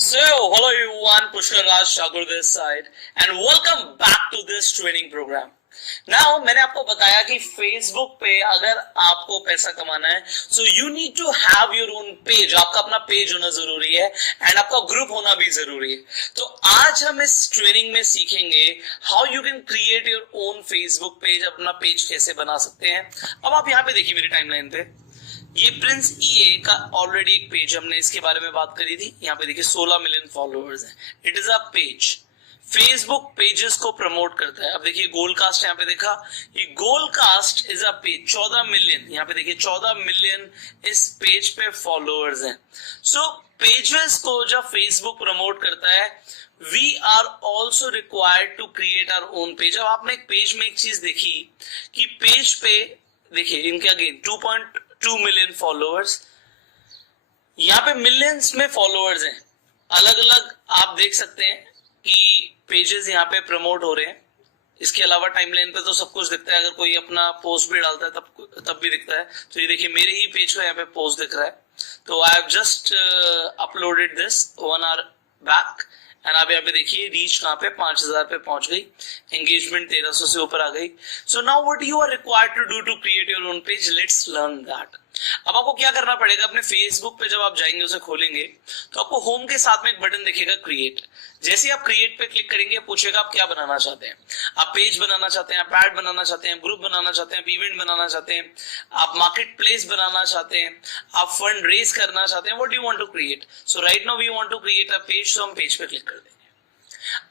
So, hello everyone, Pushkar Raj Thakur this side and welcome back to this training program. Now, मैंने आपको बताया कि Facebook पे अगर आपको पैसा कमाना है so you need to have your own page, आपका अपना पेज होना जरूरी है एंड आपका ग्रुप होना भी जरूरी है. तो आज हम इस ट्रेनिंग में सीखेंगे how you can create your own Facebook page, अपना पेज कैसे बना सकते हैं. अब आप यहाँ पे देखिए मेरी टाइमलाइन पे ये प्रिंस ईए का ऑलरेडी एक पेज हमने इसके बारे में बात करी थी. यहाँ पे देखिए 16 मिलियन फॉलोअर्स हैं. It is a page. Facebook pages को प्रमोट करता है. अब देखिए गोलकास्ट यहाँ पे देखा, ये गोलकास्ट इज अ पेज 14 मिलियन. यहाँ पे देखिए 14 मिलियन इस पेज पे फॉलोअर्स हैं. सो पेजेस को जब फेसबुक प्रमोट करता है we are also required to create our own page. अब आपने एक पेज में एक चीज देखी कि पेज पे देखिए इनके अगेन 2.2 मिलियन फॉलोअर्स. यहाँ पे मिलियंस में फॉलोअर्स हैं. अलग अलग आप देख सकते हैं कि पेजेस यहाँ पे प्रमोट हो रहे हैं. इसके अलावा टाइमलाइन पे तो सब कुछ दिखता है. अगर कोई अपना पोस्ट भी डालता है तब भी दिखता है. तो ये देखिए मेरे ही पेज को यहाँ पे पोस्ट दिख रहा है. तो I have just uploaded this 1 hour back and आप यहाँ पे देखिए रीच कहाँ पे 5000 पे पहुंच गई. एंगेजमेंट 1300 से ऊपर आ गई. So now what you are required to do to create your own page. Let's learn that. अब आपको क्या करना पड़ेगा, अपने फेसबुक पे जब आप जाएंगे उसे खोलेंगे तो आपको होम के साथ में एक बटन दिखेगा क्रिएट. जैसे ही आप क्रिएट पे क्लिक करेंगे पूछेगा आप क्या बनाना चाहते हैं. आप पेज बनाना चाहते हैं, आप ऐड बनाना चाहते हैं, ग्रुप बनाना चाहते हैं, आप इवेंट बनाना चाहते हैं, आप मार्केट प्लेस बनाना चाहते हैं, आप फंड रेज करना चाहते हैं. What do you want to create. So right now we want to create a page. तो हम पेज पे क्लिक कर देंगे.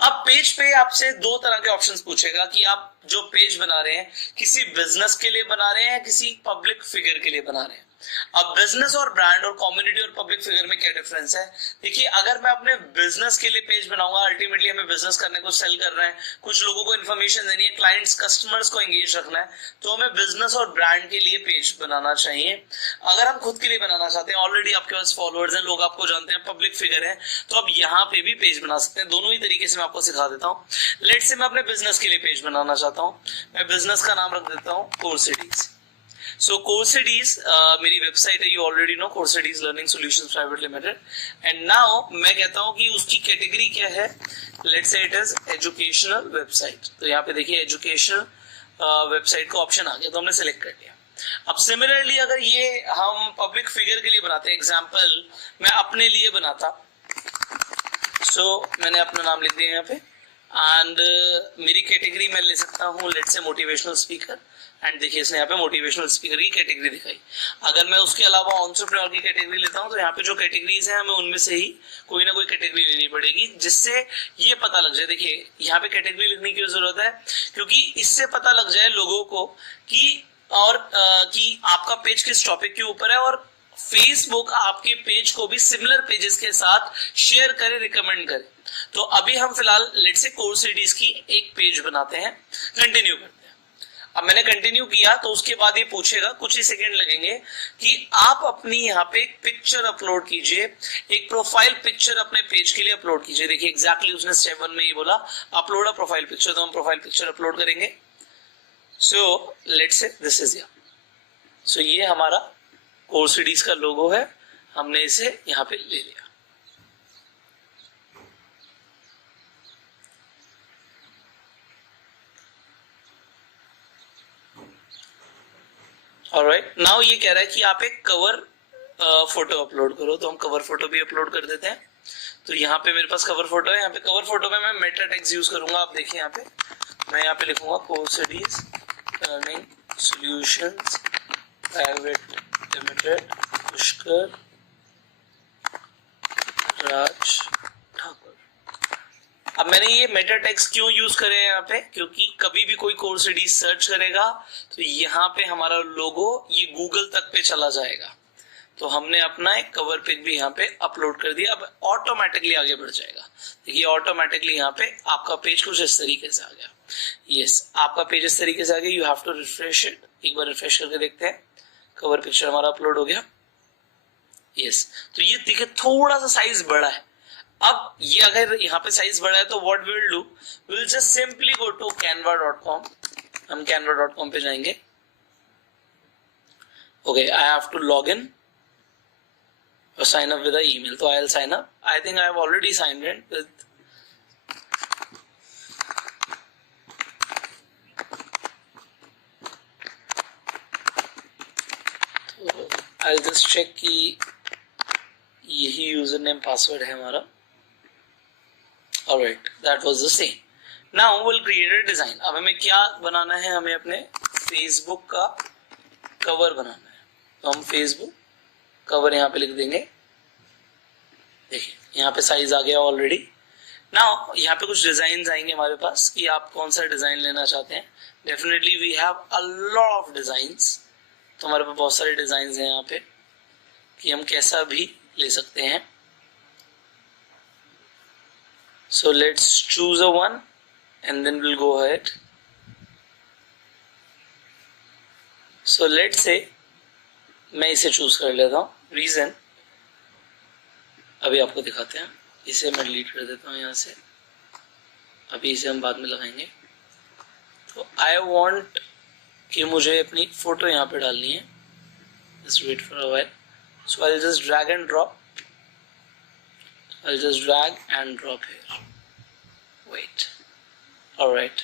अब पेज पे आपसे दो तरह के ऑप्शंस पूछेगा कि आप जो पेज बना रहे हैं किसी बिजनेस के लिए बना रहे हैं, किसी पब्लिक फिगर के लिए बना रहे हैं. अब बिजनेस और ब्रांड और कम्युनिटी और पब्लिक फिगर में क्या डिफरेंस है. देखिए अगर मैं अपने बिजनेस के लिए पेज बनाऊंगा, अल्टीमेटली हमें बिजनेस करने को सेल कर रहे हैं, कुछ लोगों को इन्फॉर्मेशन देनी है, क्लाइंट्स कस्टमर्स को एंगेज रखना है, तो हमें बिजनेस और ब्रांड के लिए पेज बनाना चाहिए. अगर हम खुद के लिए बनाना चाहते हैं, ऑलरेडी आपके पास फॉलोअर्स हैं, लोग आपको जानते हैं, पब्लिक फिगर है, तो आप यहाँ पे भी पेज बना सकते हैं. दोनों ही तरीके से मैं आपको सिखा देता हूँ. लेट्स से मैं अपने बिजनेस के लिए पेज बनाना चाहता हूँ. मैं बिजनेस का नाम रख देता हूँ कोर्सिडीज. So Coursides मेरी वेबसाइट है, you already know, Coursides learning solutions private limited. And now मैं कहता हूं कि उसकी कैटेगरी क्या है. Let's say it is educational website. तो यहाँ पे देखिए एजुकेशनल वेबसाइट का ऑप्शन आ गया, तो हमने सेलेक्ट कर लिया. अब सिमिलरली अगर ये हम पब्लिक फिगर के लिए बनाते हैं, एग्जाम्पल मैं अपने लिए बनाता, सो मैंने अपना नाम लिख दिया यहाँ पे एंड मेरी कैटेगरी मैं ले सकता हूँ let's say motivational speaker. And देखिए इसने यहाँ पे मोटिवेशनल स्पीकर की कैटेगरी दिखाई. अगर मैं उसके अलावा एंटरप्रेन्योर की कैटेगरी लेता हूँ तो यहाँ पे जो कैटेगरीज हैं हमें उनमें से ही कोई ना कोई कैटेगरी लेनी पड़ेगी, जिससे ये पता लग जाए. देखिए यहाँ पे कैटेगरी लिखने की जरूरत है क्योंकि इससे पता लग जाए लोगों को कि कि आपका पेज किस टॉपिक के ऊपर है और फेसबुक आपके पेज को भी सिमिलर पेजेस के साथ शेयर करे, रिकमेंड करे. तो अभी हम फिलहाल लेट्स से कोर्सिडीज की एक पेज बनाते हैं, कंटिन्यू करते हैं. अब मैंने कंटिन्यू किया तो उसके बाद ये पूछेगा, कुछ ही सेकंड लगेंगे, कि आप अपनी यहाँ पे एक पिक्चर अपलोड कीजिए, एक प्रोफाइल पिक्चर अपने पेज के लिए अपलोड कीजिए. देखिए एग्जैक्टली उसने स्टेप 1 में ये बोला अपलोड अ प्रोफाइल पिक्चर. तो हम प्रोफाइल पिक्चर अपलोड करेंगे. So let's say this is या. सो ये हमारा कोर्सिडीज का लोगो है, हमने इसे यहाँ पे ले लिया. ऑलराइट, नाउ ये कह रहा है कि आप एक कवर फोटो अपलोड करो. तो हम कवर फोटो भी अपलोड कर देते हैं. तो यहाँ पे मेरे पास कवर फोटो है. यहाँ पे कवर फोटो में मैं मेटा टैग्स यूज करूंगा. आप देखिए यहाँ पे मैं यहाँ पे लिखूंगा Corsidies learning solutions private limited Pushkar Raj Thakur. अब मैंने ये मेटा टैग्स क्यों यूज करे हैं यहाँ पे, क्योंकि कभी भी कोई कोर्सिडीज सर्च करेगा तो यहाँ पे हमारा लोगो ये गूगल तक पे चला जाएगा. तो हमने अपना एक कवर पिक भी यहाँ पे अपलोड कर दिया. अब ऑटोमेटिकली आगे बढ़ जाएगा. देखिए ऑटोमेटिकली यहाँ पे आपका पेज कुछ इस तरीके से आ गया. यस, आपका पेज इस तरीके से आ गया. You have to refresh it. एक बार रिफ्रेश करके देखते हैं. कवर पिक्चर हमारा अपलोड हो गया. यस, तो ये देखिए थोड़ा सा साइज बड़ा है. अब ये अगर यहाँ पे साइज बड़ा है तो what we will do, we will just simply go to canva.com. हम canva.com पे जाएंगे. Okay, I have to log in. or sign up with an email. So I'll sign up. I think I have already signed in with I'll just check कि यही user name password है हमारा. Alright, that was the same. Now we'll create a design. अब हमें क्या बनाना है, हमें अपने Facebook का कवर बनाना है. तो हम Facebook कवर यहाँ पे लिख देंगे. देखिए यहाँ पे साइज आ गया ऑलरेडी. नाउ यहाँ पे कुछ डिजाइन आएंगे हमारे पास कि आप कौन सा डिजाइन लेना चाहते हैं. Definitely we have a lot of designs. तो हमारे पास बहुत सारे डिजाइन हैं यहाँ पे कि हम कैसा भी ले सकते हैं. So let's choose a one and then we'll go ahead. So let's say मैं इसे चूज कर लेता हूँ. रीजन अभी आपको दिखाते हैं. इसे मैं डिलीट कर देता हूँ यहाँ से. अभी इसे हम बाद में लगाएंगे. तो आई वॉन्ट कि मुझे अपनी फोटो यहाँ पे डालनी है. Just wait for a while. So I'll just drag and drop. I'll just drag and drop here. Wait. Alright.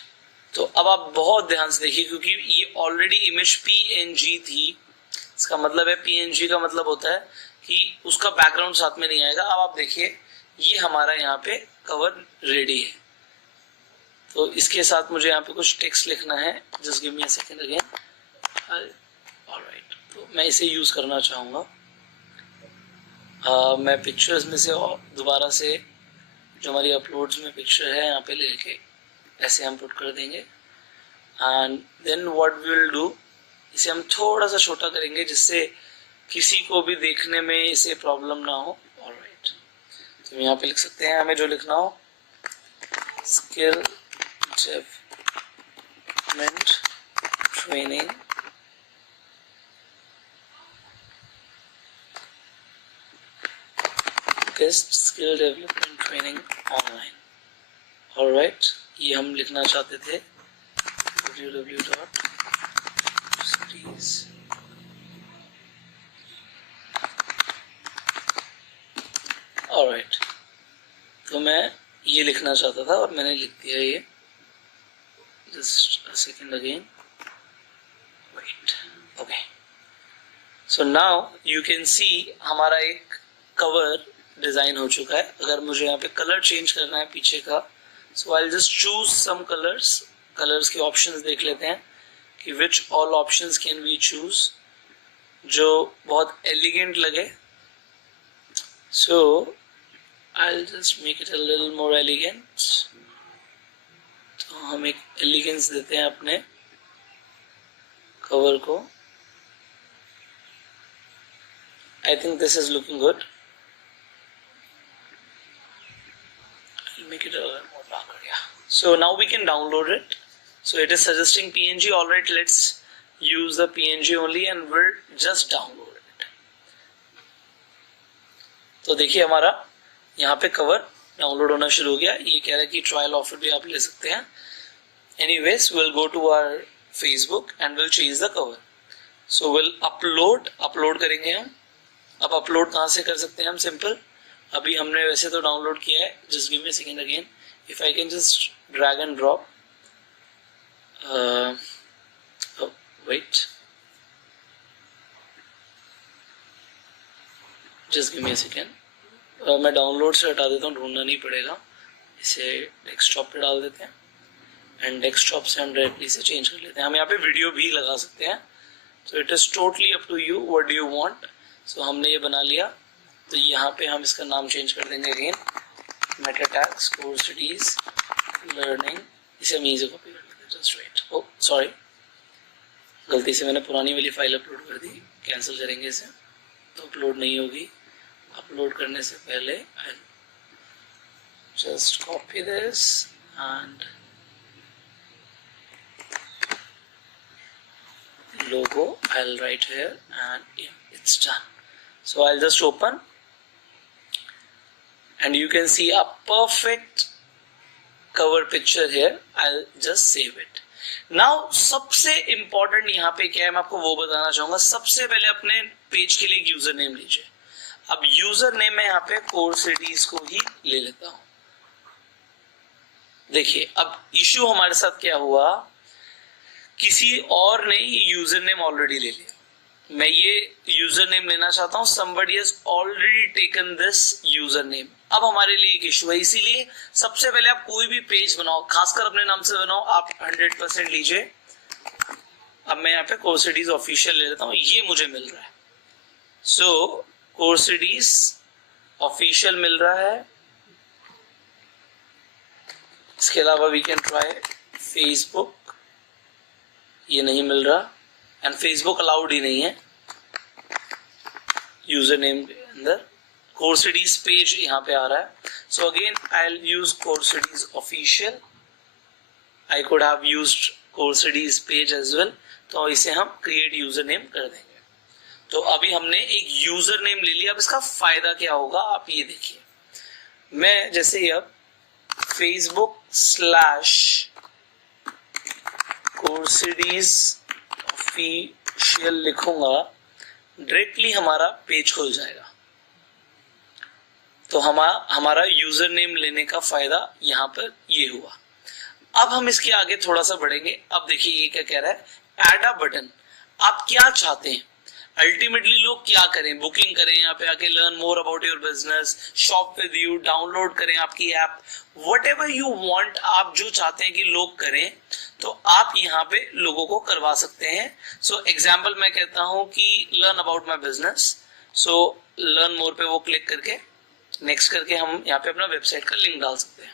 तो अब आप बहुत ध्यान से देखिए क्योंकि ये ऑलरेडी इमेज PNG थी. इसका मतलब है PNG का मतलब होता है कि उसका बैकग्राउंड साथ में नहीं आएगा. अब आप देखिए ये हमारा यहाँ पे कवर रेडी है. तो इसके साथ मुझे यहाँ पे कुछ टेक्स्ट लिखना है. Just give me a second again. Alright. तो मैं इसे यूज करना चाहूँगा. मैं पिक्चर्स में से दोबारा से जो हमारी अपलोड्स में पिक्चर है यहाँ पे लेके ऐसे हम पुट कर देंगे. And then what we will do, इसे हम थोड़ा सा छोटा करेंगे जिससे किसी को भी देखने में इसे प्रॉब्लम ना हो. ऑलराइट. तो यहाँ पे लिख सकते हैं हमें जो लिखना हो. Skill development training guest skill development training online. Alright, ये हम लिखना चाहते थे. www.cities. Alright, तो मैं ये लिखना चाहता था और मैंने लिख दिया ये. Just a second again. Wait. Okay. So now you can see हमारा एक कवर डिजाइन हो चुका है. अगर मुझे यहाँ पे कलर चेंज करना है पीछे का, so I just choose some colours. Colours के ऑप्शंस देख लेते हैं कि which all options can we choose जो बहुत एलिगेंट लगे. So I just make it a little more elegant. तो हम एक एलिगेंस देते हैं अपने कवर को. I think this is looking good. Make it a little more darker, yeah. So now we can download it. So it is suggesting PNG. All right, let's use the PNG only and we'll just download it. तो देखिए हमारा यहाँ पे cover download होना शुरू हो गया. ये कह रहा है कि ट्रायल ऑफर भी आप ले सकते हैं. Anyways, we'll go to our Facebook and we'll change the cover. So we'll upload करेंगे हम. अब अपलोड कहाँ से कर सकते हैं हम? सिंपल, अभी हमने वैसे तो डाउनलोड किया है. Just give me a second again. If I can just drag and drop. Wait, just give me a second. मैं डाउनलोड से हटा देता हूँ, ढूंढना नहीं पड़ेगा. इसे डेस्कटॉप पे डाल देते हैं एंड डेस्कटॉप से हम डायरेक्टली से चेंज कर लेते हैं. हम यहाँ पे वीडियो भी लगा सकते हैं. So it is totally up to you what do you want. So हमने ये बना लिया. तो यहाँ पे हम इसका नाम चेंज कर देंगे again, Meta tags core cities learning. इसे हम इजी कॉपी कर लेते हैं. Just wait. ओ सॉरी, गलती से मैंने पुरानी वाली फाइल अपलोड कर दी. कैंसिल करेंगे इसे तो अपलोड नहीं होगी. अपलोड करने से पहले I just copy this and logo. I'll write here and yeah, it's done. So I'll just open and you can see a perfect cover picture here. I'll just save it. Now सबसे important यहाँ पे क्या है मैं आपको वो बताना चाहूंगा. सबसे पहले अपने पेज के लिए एक यूजर नेम लीजिए. अब यूजर नेम में यहाँ पे कोर सिटीज को ही ले लेता हूं। देखिए अब इश्यू हमारे साथ क्या हुआ, किसी और ने ये यूजर नेम ऑलरेडी ले लिया। मैं ये यूजर नेम लेना चाहता हूं, somebody has already taken this user name. अब हमारे लिए एक इशू है, इसीलिए सबसे पहले आप कोई भी पेज बनाओ, खासकर अपने नाम से बनाओ, आप 100% लीजिए। अब मैं यहाँ पे कोर्सिडीज ऑफिशियल ले लेता हूँ, ये मुझे मिल रहा है। सो कोर्सिडीज ऑफिशियल मिल रहा है। इसके अलावा वी कैन ट्राई फेसबुक, ये नहीं मिल रहा, एंड फेसबुक अलाउड ही नहीं है यूजर नेम के अंदर। कोर्सिडीज पेज यहाँ पे आ रहा है। So again I will use Corsidies official. I could have used Corsidies page as well. तो इसे हम क्रिएट यूजर नेम कर देंगे। तो अभी हमने एक यूजर नेम ले लिया। अब इसका फायदा क्या होगा आप ये देखिए। मैं जैसे ही अब फेसबुक / कोर्सिडीज ऑफिशियल लिखूंगा, डायरेक्टली हमारा पेज खुल जाएगा। तो हमारा यूजर नेम लेने का फायदा यहाँ पर ये हुआ। अब हम इसके आगे थोड़ा सा बढ़ेंगे। अब देखिए ये क्या कह रहा है, ऐड अ बटन। आप क्या चाहते हैं, अल्टीमेटली लोग क्या करें, बुकिंग करें, यहाँ पे आके learn more about your business, shop with you, download करें आपकी app, what ever you want, आप जो चाहते हैं कि लोग करें तो आप यहाँ पे लोगों को करवा सकते हैं। सो एग्जाम्पल मैं कहता हूं कि learn about my business. So learn more पे वो क्लिक करके नेक्स्ट करके हम यहाँ पे अपना वेबसाइट का लिंक डाल सकते हैं।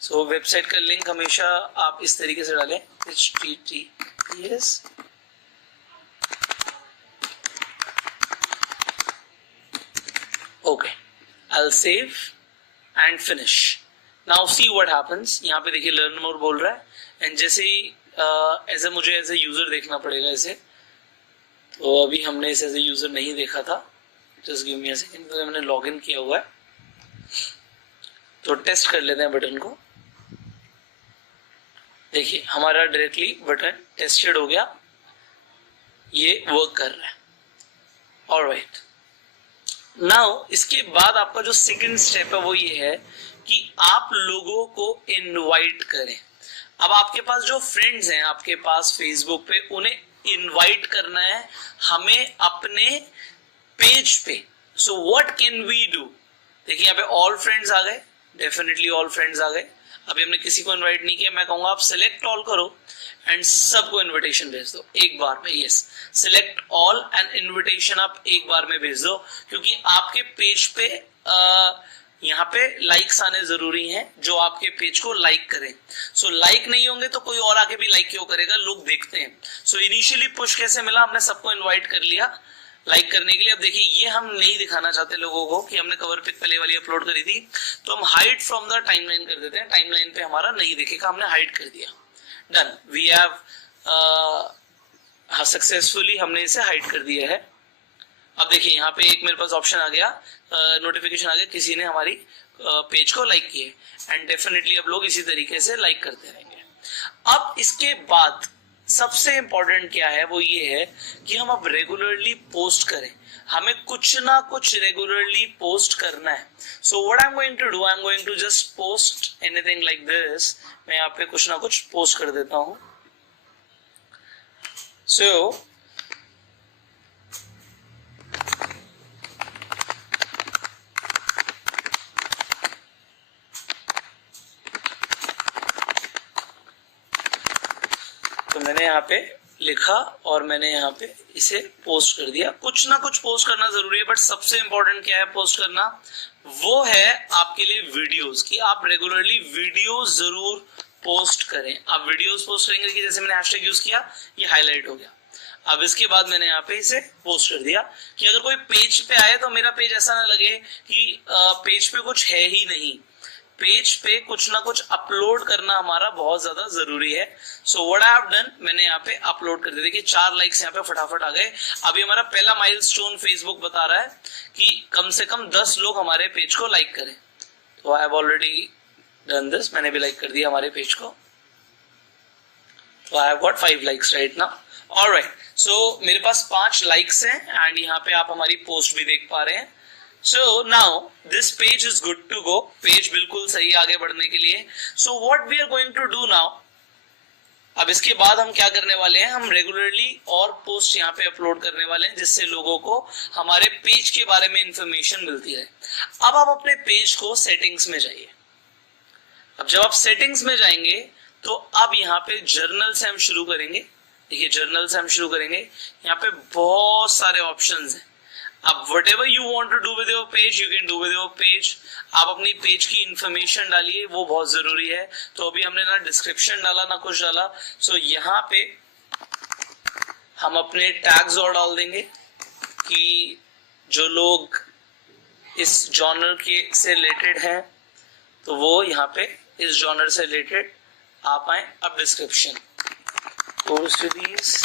सो वेबसाइट का लिंक हमेशा आप इस तरीके से डालें, https okay, I'll save and finish. Now see what happens. यहाँ पे देखिए learn more बोल रहा है, एंड जैसे ही ऐसे मुझे एज ए यूजर देखना पड़ेगा इसे। तो अभी हमने इसे एज ए यूजर नहीं देखा था, just give me a second. तो मैंने लॉग इन किया हुआ है, तो टेस्ट कर लेते हैं बटन को। देखिए हमारा डायरेक्टली बटन टेस्टेड हो गया, ये वर्क कर रहा है। ऑलराइट, नाउ इसके बाद आपका जो सेकंड स्टेप है वो ये है कि आप लोगों को इनवाइट करें। अब आपके पास जो फ्रेंड्स हैं आपके पास फेसबुक पे, उन्हें इनवाइट करना है हमें अपने पेज पे। So what can we do, देखिए यहाँ पे ऑल फ्रेंड्स आ गए, डेफिनेटली ऑल फ्रेंड्स आ गए। अभी हमने किसी को इनवाइट नहीं किया, मैं कहूंगा आप सिलेक्ट ऑल करो एंड सबको इनविटेशन भेज दो एक बार में। Yes, select all and invitation आप एक बार में भेज दो, क्योंकि आपके पेज पे यहाँ पे लाइक्स आने जरूरी हैं, जो आपके पेज को लाइक करें। सो लाइक नहीं होंगे तो कोई और आके भी लाइक क्यों करेगा, लोग देखते हैं। सो इनिशियली पुश कैसे मिला, हमने सबको इनवाइट कर लिया लाइक करने के लिए। अब देखिए ये हम नहीं दिखाना चाहते लोगों को कि हमने कवर पिक पहले वाली अपलोड करी थी, तो हम हाइड फ्रॉम द टाइमलाइन कर देते हैं। टाइमलाइन पे हमारा नहीं दिखेगा, हमने हाइड कर दिया। डन, वी हैव सक्सेसफुली हमने इसे हाइड कर दिया है। अब देखिए यहाँ पे एक मेरे पास ऑप्शन आ गया, नोटिफिकेशन आ गया, किसी ने हमारी पेज को लाइक किए, एंड डेफिनेटली अब लोग इसी तरीके से लाइक करते रहेंगे। अब इसके बाद सबसे इंपॉर्टेंट क्या है वो ये है कि हम अब रेगुलरली पोस्ट करें। हमें कुछ ना कुछ रेगुलरली पोस्ट करना है। So what I am going to do, I am going to just post anything like this. मैं यहाँ पे कुछ ना कुछ पोस्ट कर देता हूं। सो मैंने यहाँ पे लिखा और मैंने यहाँ पे इसे पोस्ट कर दिया। कुछ ना कुछ पोस्ट करना जरूरी है, बट सबसे इंपॉर्टेंट क्या है पोस्ट करना, वो है आपके लिए वीडियोस, कि आप रेगुलरली वीडियोस जरूर पोस्ट करें। आप वीडियोस पोस्ट करेंगे कि जैसे मैंने हैशटैग यूज किया, ये हाईलाइट हो गया। अब इसके बाद मैंने यहाँ पे इसे पोस्ट कर दिया कि अगर कोई पेज पे आए तो मेरा पेज ऐसा ना लगे कि पेज पे कुछ है ही नहीं। पेज पे कुछ ना कुछ अपलोड करना हमारा बहुत ज्यादा जरूरी है। So what I have done, मैंने यहाँ पे अपलोड कर दिया। देखिए 4 लाइक्स यहाँ पे फटाफट आ गए। अभी हमारा पहला माइलस्टोन फेसबुक बता रहा है कि कम से कम 10 लोग हमारे पेज को लाइक करें। तो I have already done this, मैंने भी लाइक कर दिया हमारे पेज को। तो I have got 5 likes right now. Alright, so मेरे पास 5 लाइक्स हैं, एंड यहाँ पे आप हमारी पोस्ट भी देख पा रहे हैं। So now this page is good to go, page बिल्कुल सही आगे बढ़ने के लिए. So what we are going to do now, अब इसके बाद हम क्या करने वाले हैं, हम रेगुलरली और पोस्ट यहाँ पे अपलोड करने वाले हैं जिससे लोगों को हमारे पेज के बारे में इंफॉर्मेशन मिलती रहे. अब आप अपने पेज को सेटिंग्स में जाइए. अब जब आप सेटिंग्स में जाएंगे तो अब यहाँ पे जर्नल से हम शुरू करेंगे. देखिए जर्नल से हम शुरू करेंगे, यहाँ पे बहुत सारे ऑप्शंस हैं. अब whatever you want to do with your page you can do with your page. आप अपनी पेज की इंफॉर्मेशन डालिए, वो बहुत जरूरी है. तो अभी हमने ना डिस्क्रिप्शन डाला ना कुछ डाला. सो यहाँ पे हम अपने टैग्स और डाल देंगे कि जो लोग इस जॉनर के से रिलेटेड हैं तो वो यहाँ पे इस जॉनर से रिलेटेड आप आए. अब डिस्क्रिप्शन कोर्स रिव्यूज,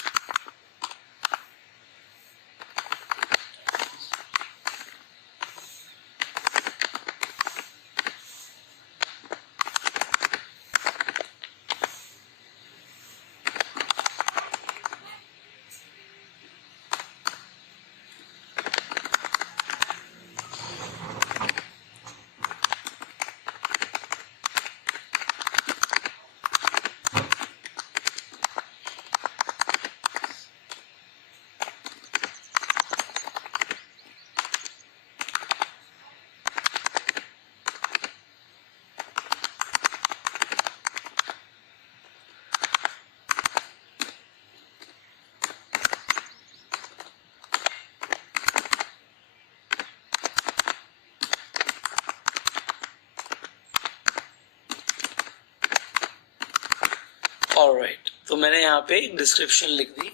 ऑलराइट. तो मैंने यहाँ पे एक डिस्क्रिप्शन लिख दी.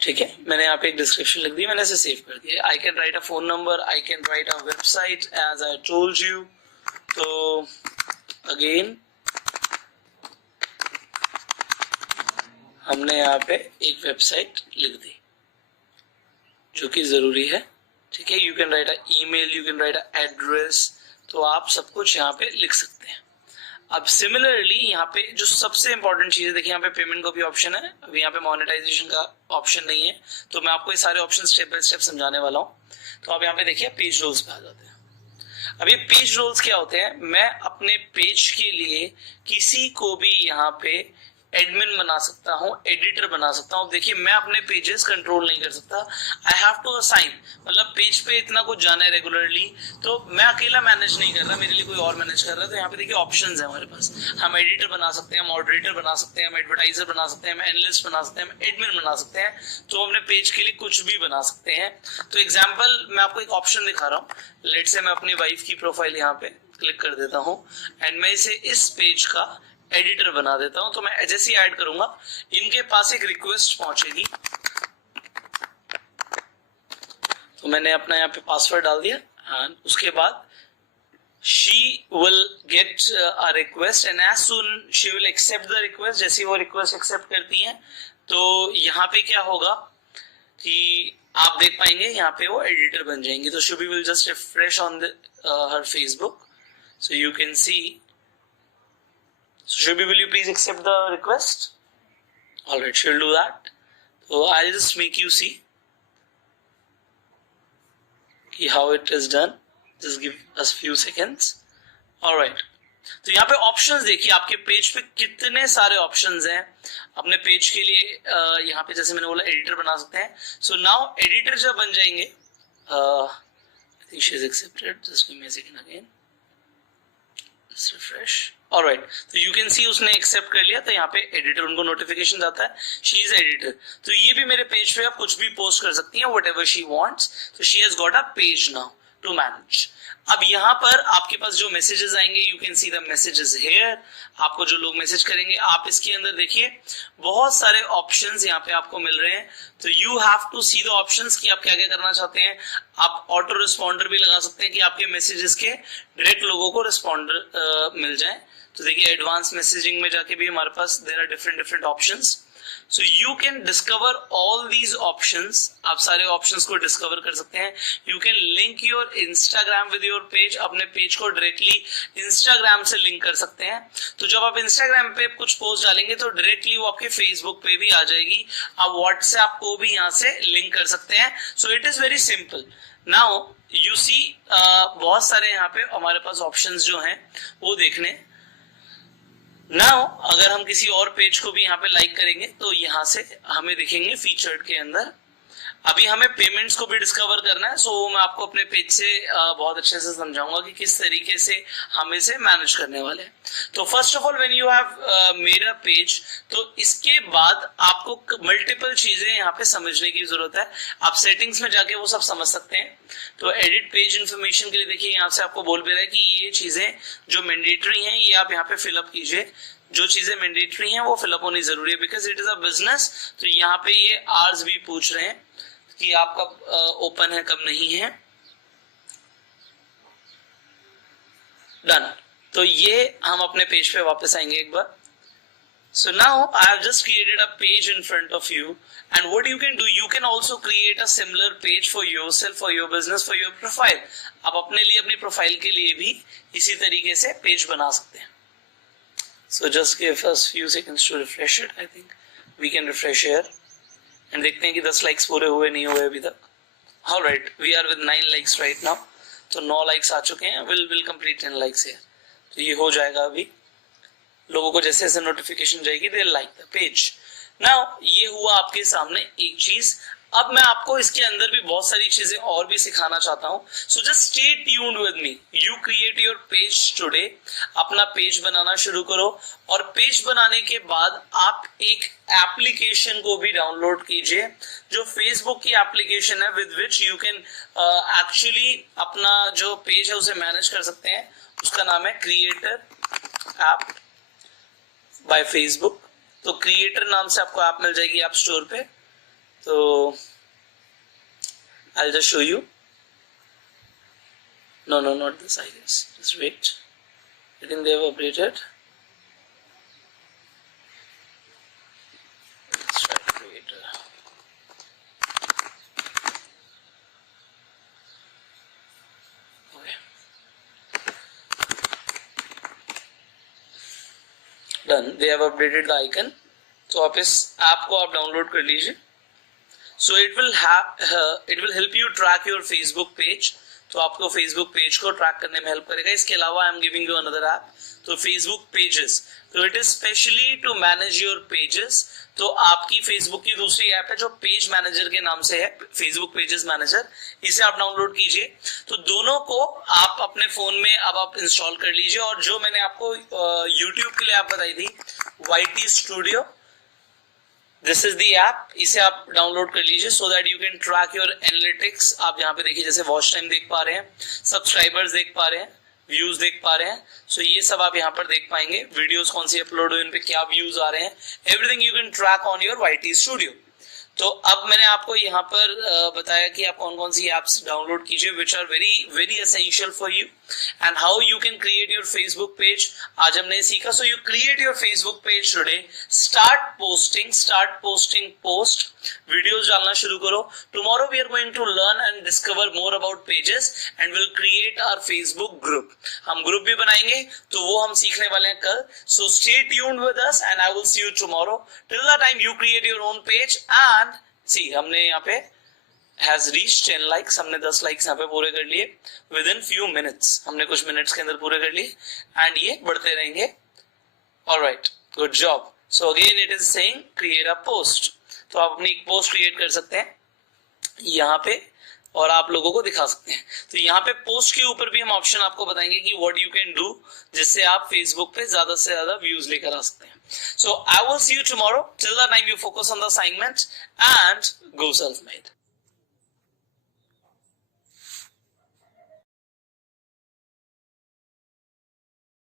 ठीक है, मैंने यहाँ पे एक डिस्क्रिप्शन लिख दी, मैंने इसे सेव कर दिया. I can write a phone number, I can write a website as I told you. तो अगेन हमने यहाँ पे एक वेबसाइट लिख दी जो कि जरूरी है. ठीक है, you can write a email, you can write a address. तो आप सब कुछ यहाँ पे लिख सकते हैं. अब सिमिलरली यहाँ पे जो सबसे इंपॉर्टेंट चीज है, देखिए यहाँ पे पेमेंट का भी ऑप्शन है. अभी यहाँ पे मोनेटाइजेशन का ऑप्शन नहीं है, तो मैं आपको ये सारे ऑप्शन स्टेप बाय स्टेप समझाने वाला हूँ. तो आप यहाँ पे देखिए पेज रोल्स पे आ जाते हैं. अब ये पेज रोल्स क्या होते हैं, मैं अपने पेज के लिए किसी को भी यहाँ पे एडमिन बना सकता हूँ, एडिटर बना सकता हूँ. देखिए मैं अपने पेजेस कंट्रोल नहीं कर सकता, आई हैव टू असाइन. मतलब पेज पे इतना कुछ जाना है रेगुलरली, तो मैं अकेला मैनेज नहीं कर रहा, मेरे लिए कोई और मैनेज कर रहा है. तो यहाँ पे देखिए ऑप्शंस है हमारे पास. हम एडिटर बना सकते हैं, मॉडरेटर बना सकते हैं, हम एडवर्टाइजर बना सकते हैं, हम एनालिस्ट बना सकते हैं, हम एडमिन बना सकते हैं. तो अपने पेज के लिए कुछ भी बना सकते हैं. तो एग्जाम्पल मैं आपको एक ऑप्शन दिखा रहा हूँ. लेट्स से मैं अपनी वाइफ की प्रोफाइल यहाँ पे क्लिक कर देता हूँ एंड मैं इसे इस पेज का एडिटर बना देता हूं. तो मैं जैसे ही ऐड करूंगा इनके पास एक रिक्वेस्ट पहुंचेगी. तो मैंने अपना यहाँ पे पासवर्ड डाल दिया एंड उसके बाद she will get a request and as soon she will accept the request. जैसे वो रिक्वेस्ट एक्सेप्ट करती हैं तो यहाँ पे क्या होगा कि आप देख पाएंगे यहाँ पे वो एडिटर बन जाएंगे. तो Shubhi will just refresh on her Facebook so you can see. So Shubhi, will you please accept the request? Alright, she'll do that. So I'll just make you see how it is done. Just give us few seconds. Alright. तो यहाँ पे options देखिए, आपके page पे कितने सारे options हैं. अपने पेज के लिए यहाँ पे जैसे मैंने बोला एडिटर बना सकते हैं. सो नाउ एडिटर जब बन जाएंगे, I think she is accepted. Just give me a second again. Let's refresh. Alright, तो you can see उसने एक्सेप्ट कर लिया. तो यहाँ पे एडिटर उनको नोटिफिकेशन आता है, शी इज एडिटर. तो ये भी मेरे पेज पे आप कुछ भी पोस्ट कर सकती हैं, व्हाटएवर शी वांट्स. तो she has got a page now to manage. अब यहाँ पर आपके पास जो मैसेजेस आएंगे, you can see the messages here. आपको जो लोग मैसेज करेंगे, आप इसके अंदर देखिए बहुत सारे ऑप्शंस यहाँ पे आपको मिल रहे हैं. तो you have to see the options कि आप क्या क्या करना चाहते हैं. आप ऑटो रिस्पॉन्डर भी लगा सकते हैं कि आपके मैसेजेस के डायरेक्ट लोगों को रिस्पॉन्डर मिल जाए. तो देखिए एडवांस मैसेजिंग में जाके भी हमारे पास there are different options. So you can discover all these options. आप सारे options को discover कर सकते हैं. You can link your Instagram with your page. अपने पेज को directly Instagram से link कर सकते हैं. तो जब आप Instagram पे कुछ पोस्ट डालेंगे तो directly वो आपके Facebook पे भी आ जाएगी. आप WhatsApp को भी यहाँ से link कर सकते हैं. So it is very simple. Now you see बहुत सारे यहाँ पे हमारे पास options जो हैं वो देखने. नाउ अगर हम किसी और पेज को भी यहाँ पे लाइक करेंगे तो यहाँ से हमें दिखेंगे फीचर्ड के अंदर. अभी हमें पेमेंट्स को भी डिस्कवर करना है, सो मैं आपको अपने पेज से बहुत अच्छे से समझाऊंगा कि किस तरीके से हम इसे मैनेज करने वाले हैं. तो first of all when you have made a page, तो इसके बाद आपको मल्टीपल चीजें यहाँ पे समझने की जरूरत है. आप सेटिंग्स में जाके वो सब समझ सकते हैं. तो एडिट पेज इंफॉर्मेशन के लिए देखिए यहाँ से आपको बोल भी रहा है कि ये चीजें जो मैंडेटरी हैं ये आप यहाँ पे फिलअप कीजिए. जो चीजें मैंडेटरी हैं वो फिलअप होनी जरूरी है because it is a business. तो यहाँ पे ये आवर्स भी पूछ रहे हैं कि आप कब ओपन है कब नहीं है. डन. तो ये हम अपने पेज पे वापस आएंगे एक बार. So now I have just created a page in front of you, and what you can do, you can also create a similar page for yourself, for your business, for your profile. आप अपने लिए अपनी profile के लिए भी इसी तरीके से पेज बना सकते हैं. So just give us few seconds to refresh it. I think we can refresh here. And देखते हैं कि 10 likes पूरे हुए नहीं हुए अभी तक. Alright, we are with 9 likes right now. तो 9 likes आ चुके हैं. We'll complete 10 likes here. तो ये हो जाएगा अभी. लोगों को जैसे जैसे नोटिफिकेशन जाएगी they like the page. Now ये हुआ आपके सामने एक चीज. अब मैं आपको इसके अंदर भी बहुत सारी चीजें और भी सिखाना चाहता हूं. So just stay tuned with me. You create your page today. अपना पेज बनाना शुरू करो और पेज बनाने के बाद आप एक एप्लीकेशन को भी डाउनलोड कीजिए जो फेसबुक की एप्लीकेशन है with which you can actually अपना जो पेज है उसे मैनेज कर सकते हैं. उसका नाम है क्रिएटर ऐप बाय फेसबुक. तो क्रिएटर नाम से आपको ऐप मिल जाएगी ऐप स्टोर पे. तो I'll just show you. No, not this, I guess. Just wait. I think they have updated. Let's try creator. Okay. Done. They have updated the icon. तो आप इस ऐप को आप डाउनलोड कर लीजिए. So it will help you track your Facebook page. तो आपको Facebook page को ट्रैक करने में हेल्प करेगा. इसके अलावा I am giving you another app. तो Facebook पेजेस. तो it is specially to manage your pages. तो आपकी Facebook की दूसरी ऐप है जो पेज मैनेजर के नाम से है, Facebook पेजेस मैनेजर. इसे आप डाउनलोड कीजिए. तो दोनों को आप अपने फोन में अब आप इंस्टॉल कर लीजिए. और जो मैंने आपको YouTube के लिए ऐप बताई थी YT Studio, this is the app. इसे आप डाउनलोड कर लीजिए so that you can track your analytics. आप यहाँ पे देखिए जैसे वॉच टाइम देख पा रहे हैं, सब्सक्राइबर्स देख पा रहे हैं, व्यूज देख पा रहे हैं. सो ये सब आप यहाँ पर देख पाएंगे. वीडियोस कौन सी अपलोड हुई, इन पे क्या व्यूज आ रहे हैं, everything you can track on your YT Studio. तो अब मैंने आपको यहाँ पर बताया कि आप कौन कौन सी एप्स डाउनलोड कीजिए which are very very essential for you and how you can create your Facebook page. आज हमने सीखा. So you create your Facebook page today. Start posting post. Videos डालना शुरू करो. Tomorrow we are going to learn and discover more about pages and will create our Facebook group. हम group भी बनाएंगे तो वो हम सीखने वाले हैं कल. So stay tuned with us and I will see you tomorrow. Till the time you create your own page and see. हमने यहाँ पे has reached 10 likes. हमने 10 likes यहाँ पे पूरे कर लिए within few minutes. हमने कुछ मिनट्स के अंदर पूरे कर लिए एंड ये बढ़ते रहेंगे. Alright, good job. So again it is saying create a post. तो आप अपनी एक पोस्ट क्रिएट कर सकते हैं यहाँ पे और आप लोगों को दिखा सकते हैं. तो यहाँ पे पोस्ट के ऊपर भी हम ऑप्शन आपको बताएंगे कि व्हाट यू कैन डू जिससे आप फेसबुक पे ज्यादा से ज्यादा व्यूज लेकर आ सकते हैं. So I will see you tomorrow. Till that time you focus on the assignment and go self-made.